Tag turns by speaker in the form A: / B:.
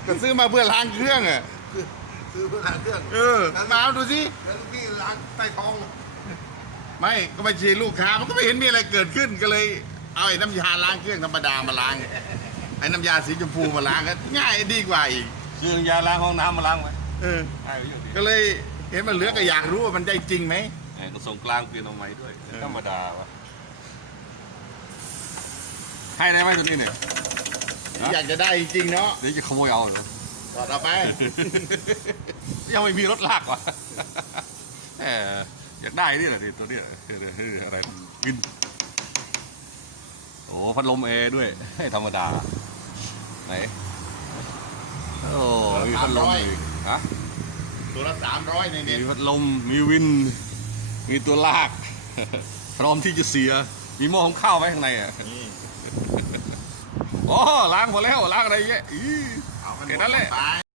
A: ก็ซื้อมาเพื่อล้างเครื่องอ่ะ
B: ซื้อเพื่อล้างเครื่อง
A: มาเอาดูสิ
B: แล้วพี่ล้างใต้ท้อง
A: ไม่ก็ไม่ใช่ลูกค้ามันก็ไม่เห็นมีอะไรเกิดขึ้นก็เลยเอาไอ้น้ำยาล้างเครื่องธรรมดามาล้างไอ้น้ำยาสีชมพูมาล้างก็ง่ายดีกว่าอีก
C: ซื้อยาล้างห้องน้ำมาล้างไว้
A: ใช่ก็เลยเห็นมันเหลือก็อยากรู้ว่ามันได้จริงไหม
C: ก็ส่งกลางเปลี่ยนเอาใหม่ด้วยธรรมดาวะให้ได้ไหมตัวนี้เนี่ย
A: อยากจะได้จริงๆเนาะ
C: เดี๋ยวจะขโมยเอาเหรอ
A: ถอดเอาไป
C: ยังไม่มีรถลากว่ะอยากได้นี่แหละตัวเนี้ยอะไรวินโอ้พัดลมแอร์ด้วยให้ธรรมดาไหนโอ้มีพัดลมอีกฮะ
A: ตัวละ300ในเน็ต
C: มีพัดลมมีวินมีตัวลาก พร้อมที่จะเสียมีหม้อหุงข้าวไว้ข้างในอ่ะ
A: นี่
C: อ๋อล้างหมดแล้วล้างอะไรเงี้ย
A: เอากันหม
C: แค่
A: ด
C: นั้นแหละ
A: ไป